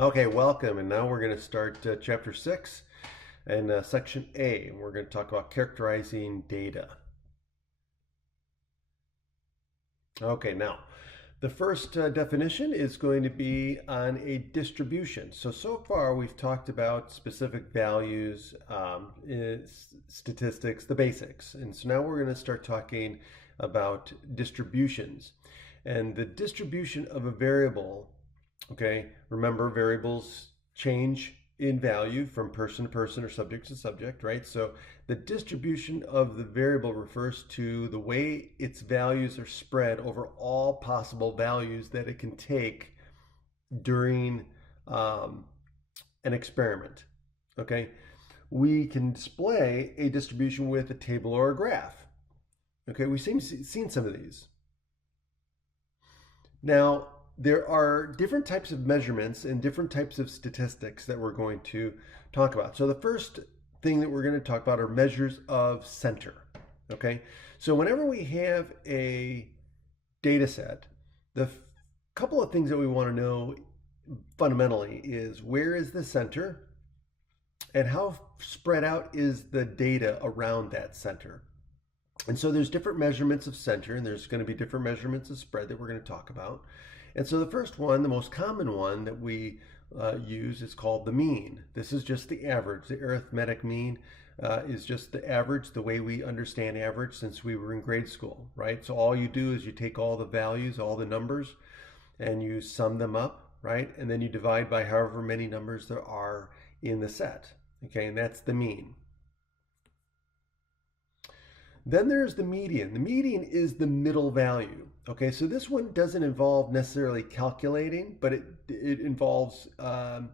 Okay, welcome. And now we're going to start chapter 6 and section A. And we're going to talk about characterizing data. Okay, now the first definition is going to be on a distribution. So far we've talked about specific values, statistics, the basics. And so now we're going to start talking about distributions. And the distribution of a variable, okay, remember variables change in value from person to person or subject to subject, right? So the distribution of the variable refers to the way its values are spread over all possible values that it can take during an experiment, okay? We can display a distribution with a table or a graph. Okay, we've seen some of these. Now, there are different types of measurements and different types of statistics that we're going to talk about. So the first thing that we're going to talk about are measures of center. Okay, so whenever we have a data set, the couple of things that we want to know fundamentally is where is the center and how spread out is the data around that center. And so there's different measurements of center, and there's going to be different measurements of spread that we're going to talk about. And so the first one, the most common one that we use is called the mean. This is just the average. The arithmetic mean is just the average, the way we understand average since we were in grade school, right? So all you do is you take all the values, all the numbers, and you sum them up, right? And then you divide by however many numbers there are in the set, okay? And that's the mean. Then there's the median. The median is the middle value. Okay, so this one doesn't involve necessarily calculating, but it involves some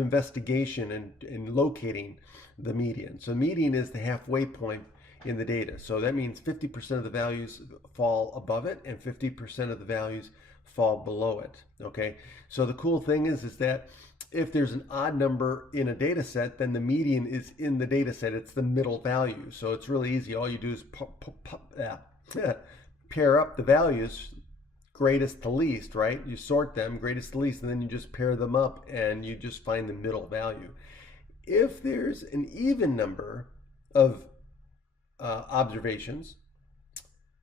investigation and locating the median. So median is the halfway point in the data. So that means 50% of the values fall above it and 50% of the values fall below it. Okay, so the cool thing is that if there's an odd number in a data set, then the median is in the data set. It's the middle value. So it's really easy. All you do is pair up the values, greatest to least, right? You sort them, greatest to least, and then you just pair them up and you just find the middle value. If there's an even number of observations,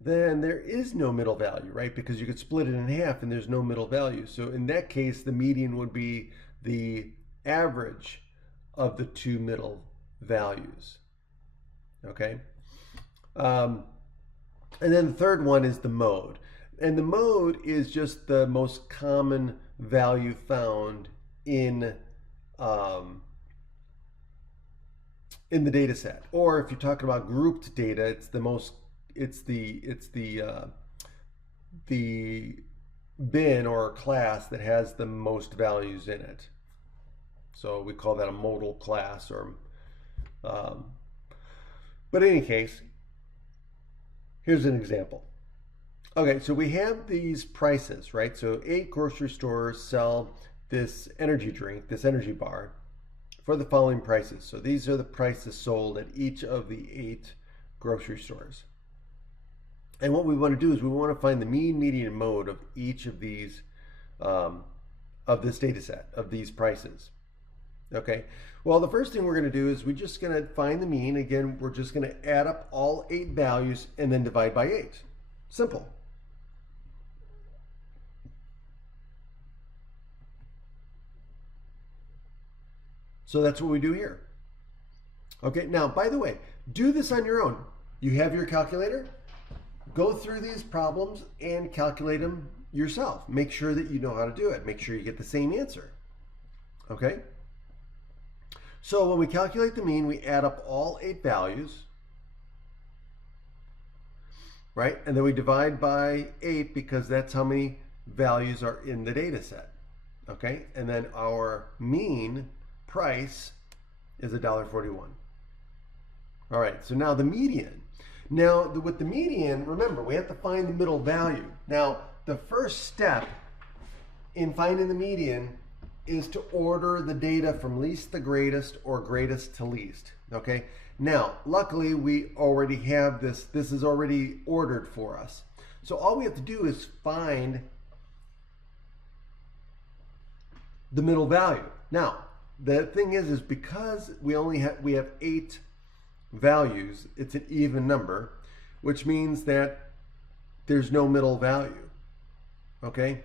then there is no middle value, right? Because you could split it in half and there's no middle value. So in that case, the median would be the average of the two middle values, okay? And then the third one is the mode. And the mode is just the most common value found in the data set. Or if you're talking about grouped data, it's the bin or class that has the most values in it. So we call that a modal class, or but in any case, here's an example. Okay, so we have these prices, right? So 8 grocery stores sell this energy drink, this energy bar, for the following prices. So these are the prices sold at each of the 8 grocery stores. And what we want to do is we want to find the mean, median, and mode of each of these, of this data set, of these prices. Okay, well, the first thing we're going to do is we're just going to find the mean. Again, we're just going to add up all 8 values and then divide by 8. Simple. So that's what we do here. Okay, now, by the way, do this on your own. You have your calculator. Go through these problems and calculate them yourself. Make sure that you know how to do it. Make sure you get the same answer. Okay? So when we calculate the mean, we add up all 8 values, right? And then we divide by 8 because that's how many values are in the data set. Okay? And then our mean price is $1.41. All right, so now the median. Now, with the median, remember, we have to find the middle value. Now, the first step in finding the median is to order the data from least to greatest or greatest to least, okay? Now, luckily, we already have this. This is already ordered for us. So all we have to do is find the middle value. Now, the thing is because we have 8 values, it's an even number, which means that there's no middle value. Okay?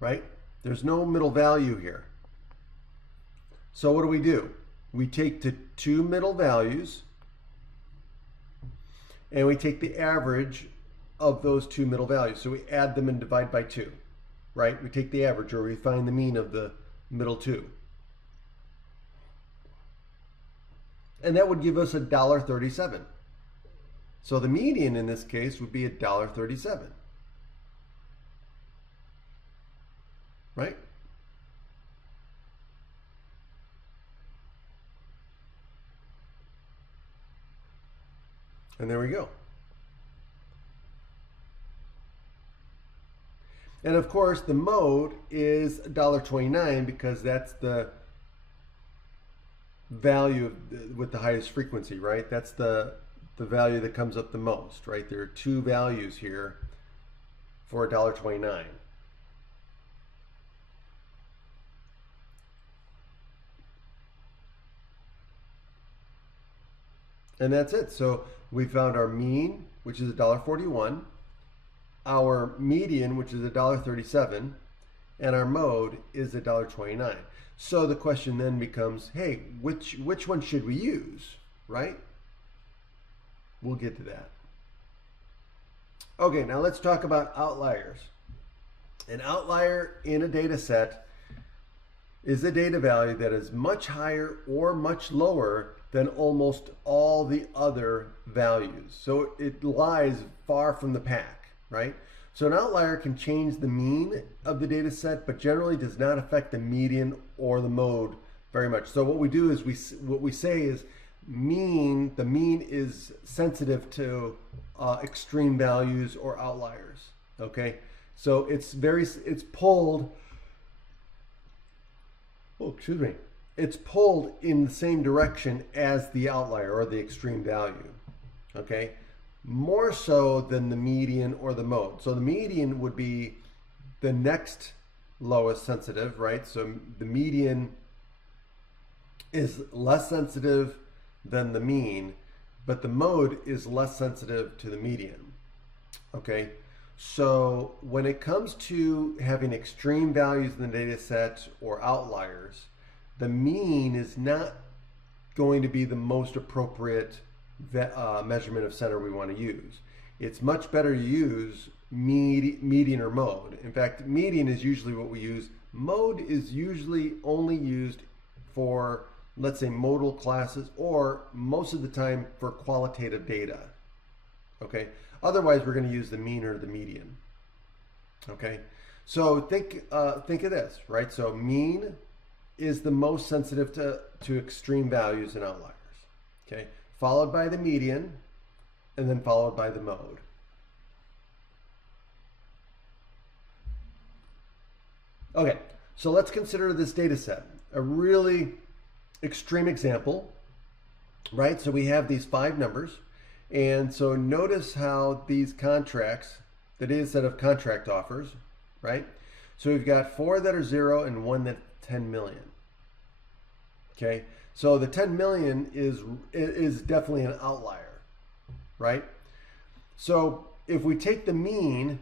Right? There's no middle value here. So what do? We take the 2 middle values and we take the average of those 2 middle values. So we add them and divide by 2, right? We take the average, or we find the mean of the middle 2. And that would give us $1.37. So the median in this case would be $1.37. Right? And there we go. And of course, the mode is $1.29 because that's the value with the highest frequency, right? That's the value that comes up the most, right? There are 2 values here for $1.29. And that's it. So we found our mean, which is $1.41, our median, which is $1.37, and our mode is $1.29. So the question then becomes, hey, which one should we use, right? We'll get to that. Okay, now let's talk about outliers. An outlier in a data set is a data value that is much higher or much lower than almost all the other values. So it lies far from the pack, right? So an outlier can change the mean of the data set, but generally does not affect the median or the mode very much. So what we do is what we say is the mean is sensitive to extreme values or outliers, okay? So it's pulled, it's pulled in the same direction as the outlier or the extreme value, okay? More so than the median or the mode. So the median would be the next lowest sensitive, right? So the median is less sensitive than the mean, but the mode is less sensitive to the median, okay? So when it comes to having extreme values in the data set or outliers, the mean is not going to be the most appropriate measurement of center we want to use. It's much better to use median or mode. In fact, median is usually what we use. Mode is usually only used for, let's say, modal classes, or most of the time for qualitative data. Okay. Otherwise, we're going to use the mean or the median. Okay. So think of this, right? So mean is the most sensitive to extreme values and outliers. Okay. Followed by the median, and then followed by the mode. Okay, so let's consider this data set. A really extreme example, right? So we have these 5 numbers, and so notice how these contracts, the data set of contract offers, right? So we've got 4 that are 0 and 1 that's 10 million. Okay, so the 10 million is definitely an outlier, right? So if we take the mean,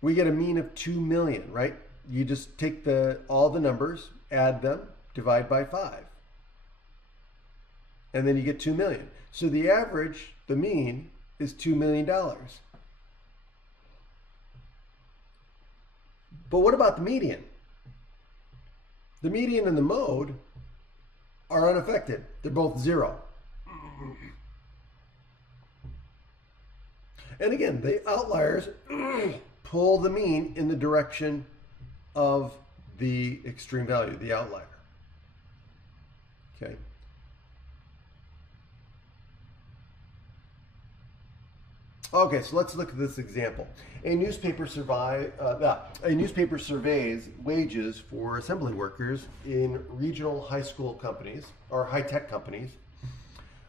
we get a mean of 2 million, right? You just take all the numbers, add them, divide by 5. And then you get 2 million. So the average, the mean, is $2 million. But what about the median? The median and the mode are unaffected. They're both 0. And again, the outliers pull the mean in the direction of the extreme value, the outlier. Okay. Okay, so let's look at this example. A newspaper surveys wages for assembly workers in regional high school companies or high-tech companies.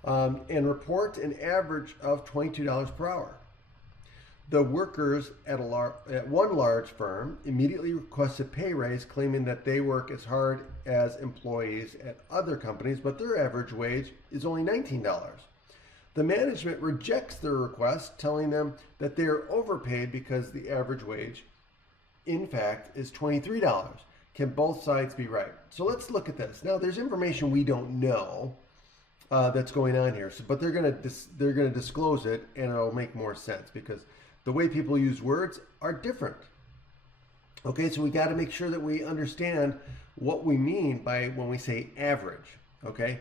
and report an average of $22 per hour. The workers at one large firm immediately request a pay raise, claiming that they work as hard as employees at other companies, but their average wage is only $19. The management rejects their request, telling them that they are overpaid because the average wage, in fact, is $23. Can both sides be right? So let's look at this. Now, there's information we don't know that's going on here, but they're going to disclose it, and it'll make more sense because the way people use words are different. Okay, so we got to make sure that we understand what we mean by when we say average. Okay,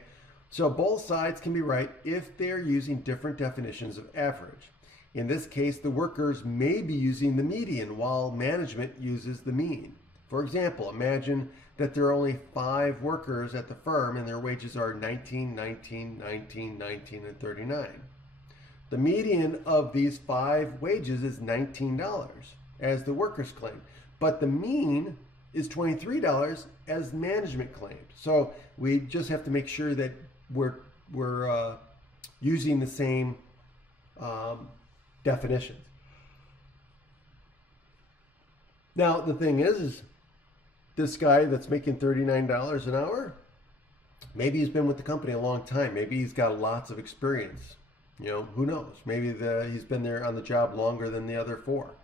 so both sides can be right if they're using different definitions of average. In this case, the workers may be using the median while management uses the mean. For example, imagine that there are only 5 workers at the firm and their wages are 19, 19, 19, 19, and 39. The median of these 5 wages is $19, as the workers claim, but the mean is $23 as management claimed. So we just have to make sure that we're using the same definitions. Now the thing is this guy that's making $39 an hour, maybe he's been with the company a long time. Maybe he's got lots of experience. You know, who knows? Maybe he's been there on the job longer than the other 4.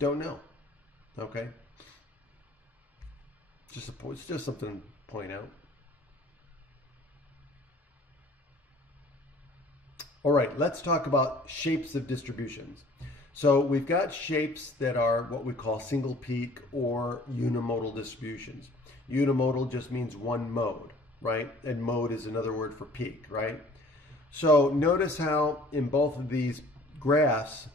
Don't know. Okay. It's just something to point out. All right, let's talk about shapes of distributions. So we've got shapes that are what we call single peak or unimodal distributions. Unimodal just means one mode, right? And mode is another word for peak, right? So notice how in both of these graphs,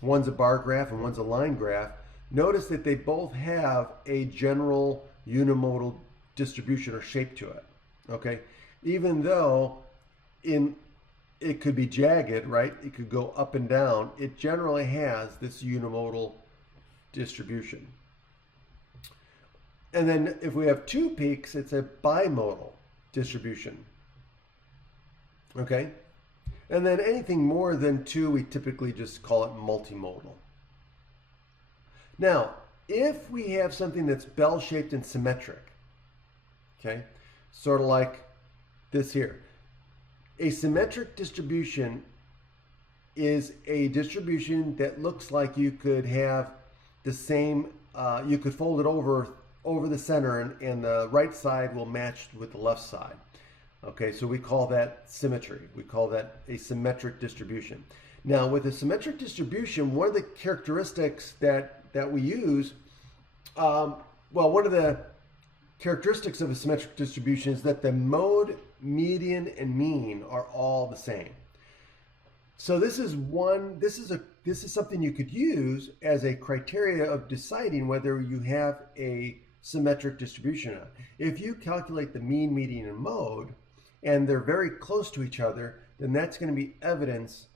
one's a bar graph and one's a line graph, notice that they both have a general unimodal distribution or shape to it, okay? Even though it could be jagged, right? It could go up and down. It generally has this unimodal distribution. And then if we have 2 peaks, it's a bimodal distribution. Okay? And then anything more than 2, we typically just call it multimodal. Now, if we have something that's bell-shaped and symmetric, okay, sort of like this here, a symmetric distribution is a distribution that looks like you could have the same, you could fold it over the center and the right side will match with the left side. Okay, so we call that symmetry. We call that a symmetric distribution. Now, with a symmetric distribution, one of the characteristics that we use, one of the characteristics of a symmetric distribution is that the mode, median, and mean are all the same. So this is something you could use as a criteria of deciding whether you have a symmetric distribution. If you calculate the mean, median, and mode, and they're very close to each other, then that's going to be evidence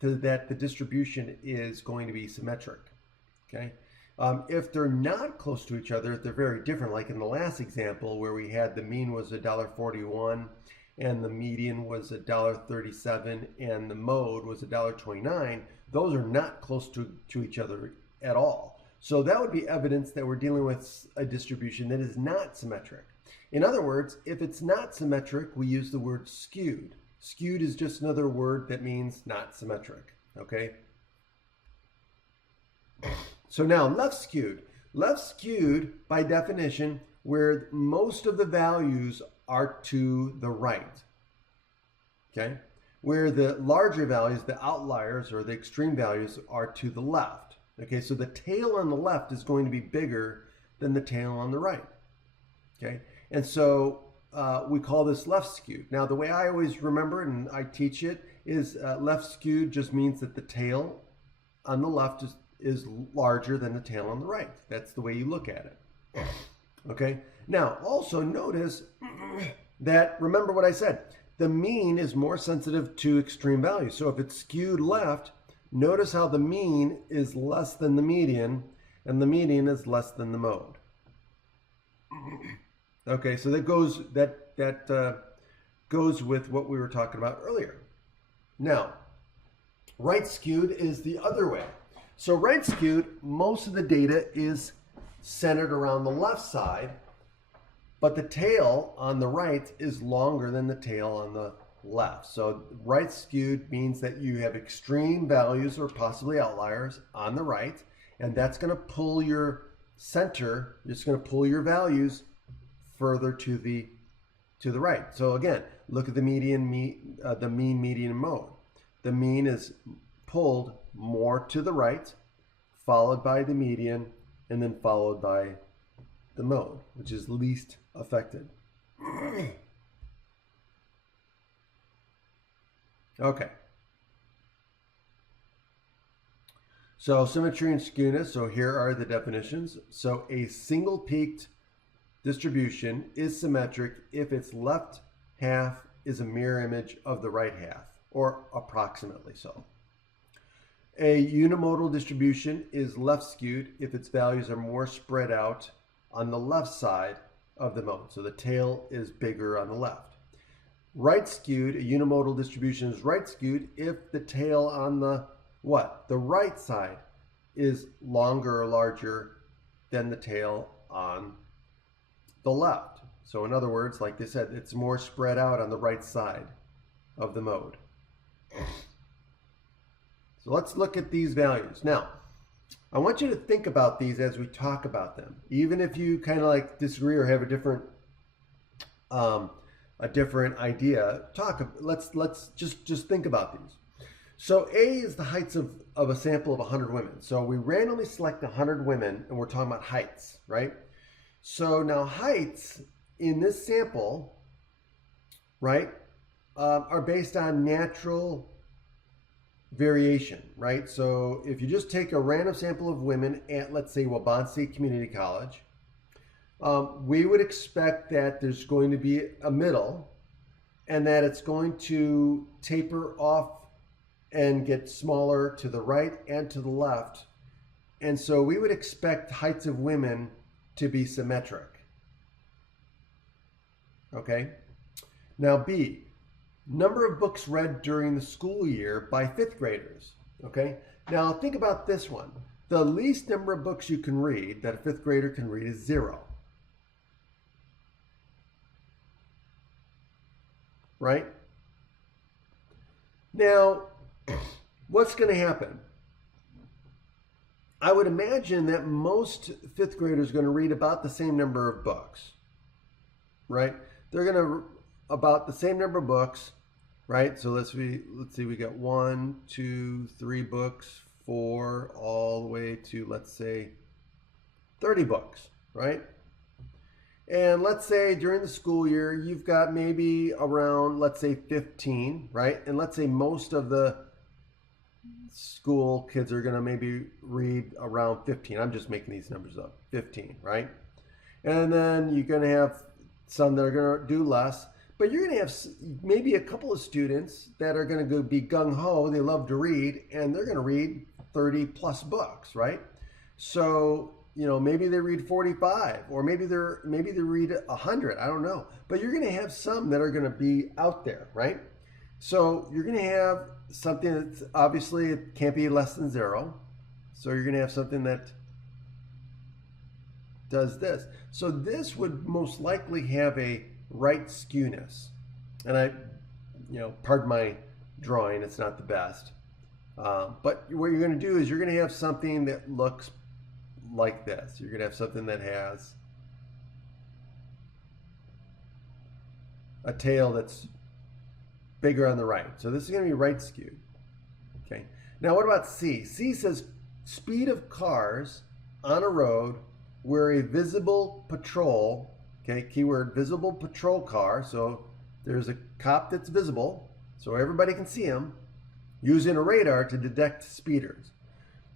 that the distribution is going to be symmetric. Okay. If they're not close to each other, if they're very different, like in the last example where we had the mean was $1.41 and the median was $1.37 and the mode was $1.29, those are not close to each other at all. So that would be evidence that we're dealing with a distribution that is not symmetric. In other words, if it's not symmetric, we use the word skewed. Skewed is just another word that means not symmetric, okay? So now left skewed. Left skewed, by definition, where most of the values are to the right, okay? Where the larger values, the outliers or the extreme values, are to the left. Okay, so the tail on the left is going to be bigger than the tail on the right, okay? And so we call this left skewed. Now, the way I always remember it and I teach it is left skewed just means that the tail on the left is larger than the tail on the right. That's the way you look at it. Okay. Now, also notice that, remember what I said, the mean is more sensitive to extreme values. So if it's skewed left, notice how the mean is less than the median and the median is less than the mode. Okay, so that goes, that goes with what we were talking about earlier. Now, right skewed is the other way. So right skewed, most of the data is centered around the left side, but the tail on the right is longer than the tail on the left. So right skewed means that you have extreme values or possibly outliers on the right, and that's going to pull your center, it's going to pull your values further to the right. So again, look at the median, the mean, median, and mode. The mean is pulled more to the right, followed by the median, and then followed by the mode, which is least affected. Okay. So symmetry and skewness. So here are the definitions. So a single peaked distribution is symmetric if its left half is a mirror image of the right half, or approximately so. A unimodal distribution is left skewed if its values are more spread out on the left side of the mode. So the tail is bigger on the left. Right skewed, a unimodal distribution is right skewed if the tail on the what? The right side is longer or larger than the tail on the left. So in other words, like they said, it's more spread out on the right side of the mode. So let's look at these values. Now, I want you to think about these as we talk about them. Even if you kind of like disagree or have a different idea, let's just think about these. So A is the heights of a sample of 100 women. So we randomly select 100 women and we're talking about heights, right? So now heights in this sample, right, are based on natural variation, right? So if you just take a random sample of women at, let's say, Wabansie Community College, we would expect that there's going to be a middle and that it's going to taper off and get smaller to the right and to the left. And so we would expect heights of women to be symmetric. Okay? Now B, number of books read during the school year by fifth graders. Okay? Now think about this one. The least number of books you can read that a fifth grader can read is 0. Right? Now, what's going to happen? I would imagine that most fifth graders are going to read about the same number of books, right? They're going to about the same number of books, right? So let's see, we got 1, 2, 3 books, 4, all the way to, let's say, 30 books, right? And let's say during the school year, you've got maybe around, let's say 15, right? And let's say most of the school kids are going to maybe read around 15. I'm just making these numbers up, 15, right? And then you're going to have some that are going to do less, but you're going to have maybe a couple of students that are going to be gung-ho, they love to read, and they're going to read 30 plus books, right? So, you know, maybe they read 45, or maybe they read 100, I don't know. But you're going to have some that are going to be out there, right? So you're going to have something that's obviously it can't be less than 0. So you're going to have something that does this. So this would most likely have a right skewness. And pardon my drawing, it's not the best. But what you're going to do is you're going to have something that looks like this. You're going to have something that has a tail that's bigger on the right. So this is going to be right skewed. Okay. Now what about C? C says speed of cars on a road where a visible patrol, okay, keyword visible patrol car, so there's a cop that's visible, so everybody can see him, using a radar to detect speeders.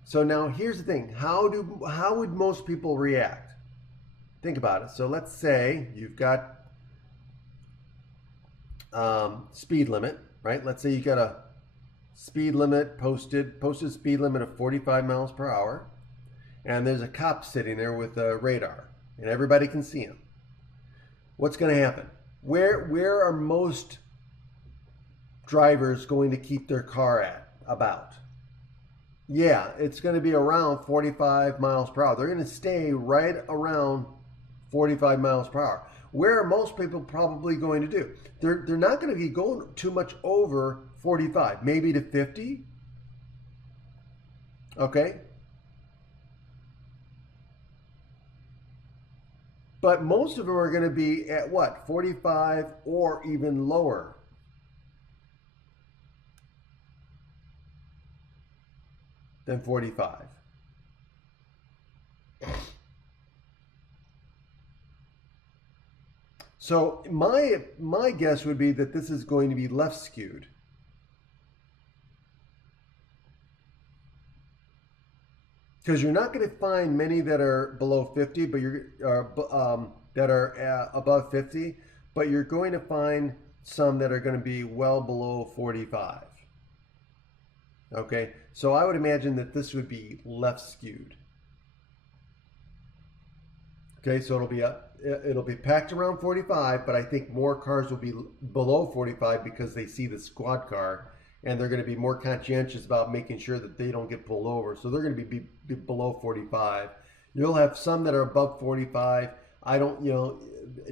So now here's the thing, how would most people react? Think about it. So let's say you've got speed limit, right? Let's say you got a speed limit posted speed limit of 45 miles per hour, and there's a cop sitting there with a radar, and everybody can see him. What's going to happen? Where are most drivers going to keep their car at about? Yeah, it's going to be around 45 miles per hour. They're going to stay right around 45 miles per hour. Where are most people probably going to do? They're not going to be going too much over 45, maybe to 50. Okay. But most of them are going to be at what? 45 or even lower. Than 45. So my guess would be that this is going to be left skewed. Because you're not going to find many that are below 50, but that are above 50, but you're going to find some that are going to be well below 45. Okay, so I would imagine that this would be left skewed. Okay, so it'll be packed around 45, but I think more cars will be below 45 because they see the squad car, and they're going to be more conscientious about making sure that they don't get pulled over. So they're going to be below 45. You'll have some that are above 45. I don't,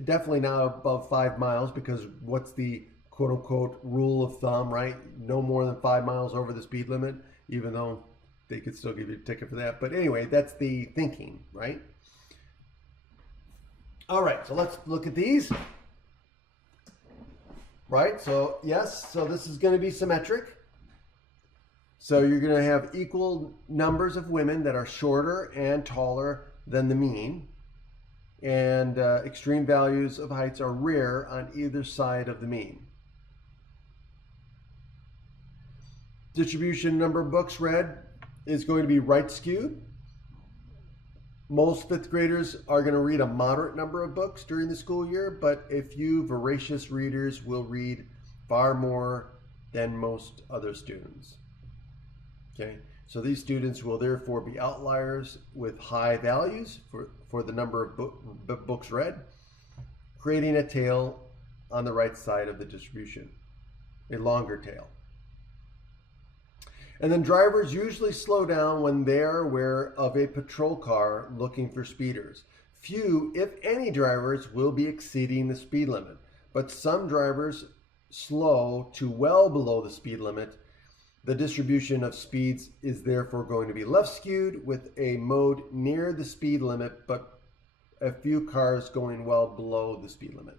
definitely not above 5 miles, because what's the quote unquote rule of thumb, right? No more than 5 miles over the speed limit, even though they could still give you a ticket for that. But anyway, that's the thinking, right? All right, so let's look at these. Right, so yes, so this is going to be symmetric. So you're going to have equal numbers of women that are shorter and taller than the mean. And extreme values of heights are rare on either side of the mean. Distribution number of books read is going to be right skewed. Most fifth graders are going to read a moderate number of books during the school year, but a few voracious readers will read far more than most other students. Okay, so these students will therefore be outliers with high values for the number of books read, creating a tail on the right side of the distribution, a longer tail. And then drivers usually slow down when they are aware of a patrol car looking for speeders. Few, if any, drivers will be exceeding the speed limit, but some drivers slow to well below the speed limit. The distribution of speeds is therefore going to be left skewed, with a mode near the speed limit, but a few cars going well below the speed limit.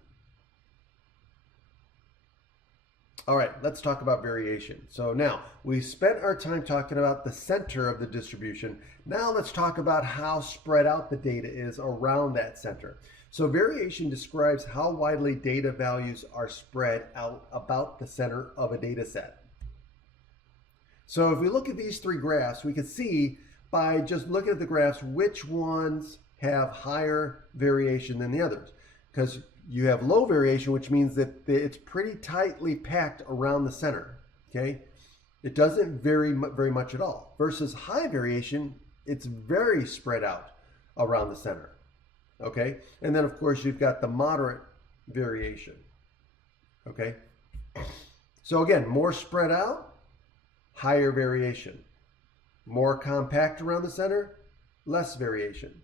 All right, let's talk about variation. So now we spent our time talking about the center of the distribution. Now let's talk about how spread out the data is around that center. So variation describes how widely data values are spread out about the center of a data set. So if we look at these three graphs, we can see by just looking at the graphs which ones have higher variation than the others. Because you have low variation, which means that it's pretty tightly packed around the center, okay? It doesn't vary very much at all. Versus high variation, it's very spread out around the center, okay? And then, of course, you've got the moderate variation, okay? So again, more spread out, higher variation. More compact around the center, less variation.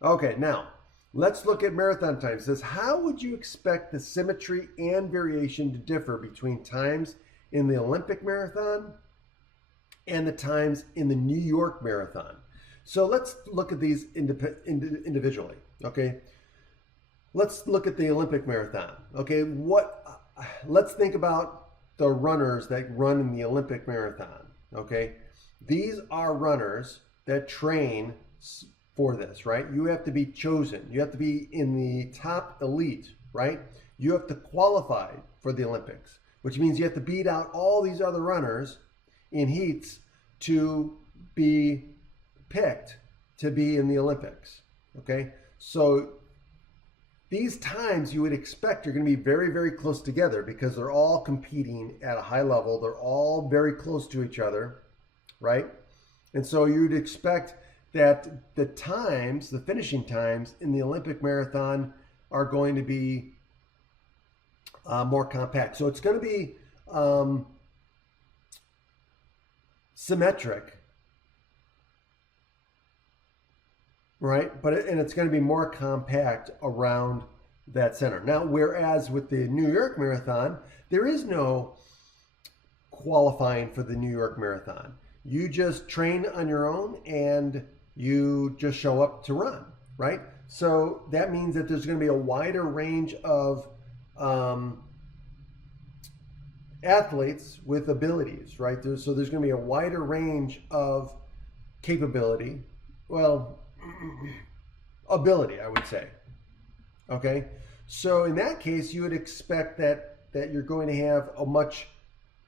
Okay, now, let's look at marathon time. It says, how would you expect the symmetry and variation to differ between times in the Olympic marathon and the times in the New York marathon? So let's look at these individually, okay? Let's look at the Olympic marathon, okay? Let's think about the runners that run in the Olympic marathon, okay? These are runners that train for this, right? You have to be chosen. You have to be in the top elite, right? You have to qualify for the Olympics, which means you have to beat out all these other runners in heats to be picked to be in the Olympics, okay? So these times you would expect are going to be very, very close together because they're all competing at a high level. They're all very close to each other, right? And so you'd expect that the times, the finishing times in the Olympic marathon are going to be more compact. So it's going to be symmetric, right? And it's going to be more compact around that center. Now, whereas with the New York Marathon, there is no qualifying for the New York Marathon. You just train on your own and you just show up to run, right? So that means that there's going to be a wider range of athletes with abilities, right? So there's going to be a wider range of capability, well, ability, I would say. Okay, so in that case, you would expect that you're going to have a much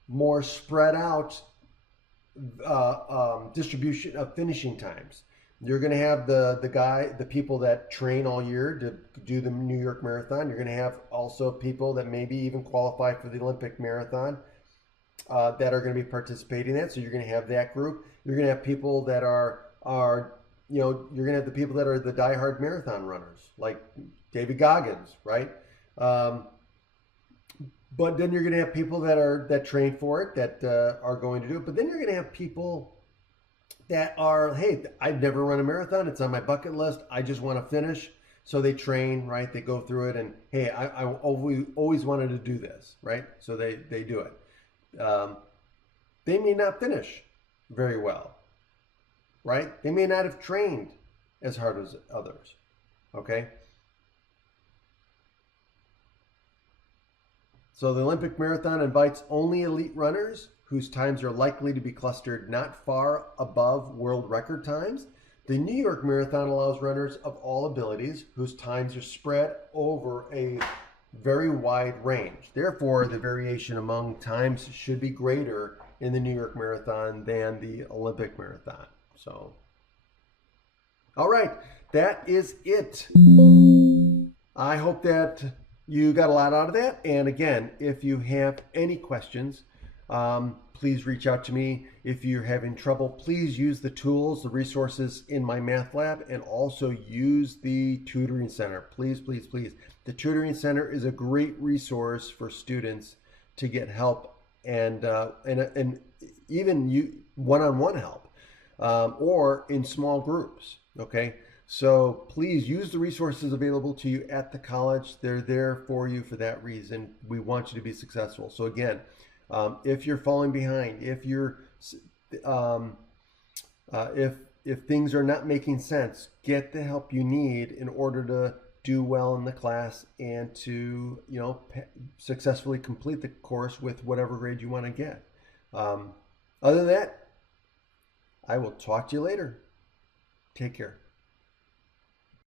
more spread out distribution of finishing times. You're going to have the people that train all year to do the New York Marathon. You're going to have also people that maybe even qualify for the Olympic Marathon that are going to be participating in that. So you're going to have that group. You're going to have people that are you're going to have the people that are the diehard marathon runners, like David Goggins, right? But then you're going to have people that train for it, that are going to do it. But then you're going to have people that are, hey, I've never run a marathon. It's on my bucket list. I just want to finish. So they train, right? They go through it, and hey, I always wanted to do this, right? So they do it. They may not finish very well, right? They may not have trained as hard as others, okay? So the Olympic Marathon invites only elite runners whose times are likely to be clustered not far above world record times. The New York Marathon allows runners of all abilities whose times are spread over a very wide range. Therefore, the variation among times should be greater in the New York Marathon than the Olympic Marathon. So, all right, that is it. I hope that you got a lot out of that. And again, if you have any questions, please reach out to me. If you're having trouble, please use the tools, the resources in my math lab, and also use the tutoring center. Please, please, please. The tutoring center is a great resource for students to get help and even one-on-one help, or in small groups. Okay. So please use the resources available to you at the college. They're there for you for that reason. We want you to be successful. So again, if you're falling behind, if things are not making sense, get the help you need in order to do well in the class and to successfully complete the course with whatever grade you want to get. Other than that, I will talk to you later. Take care.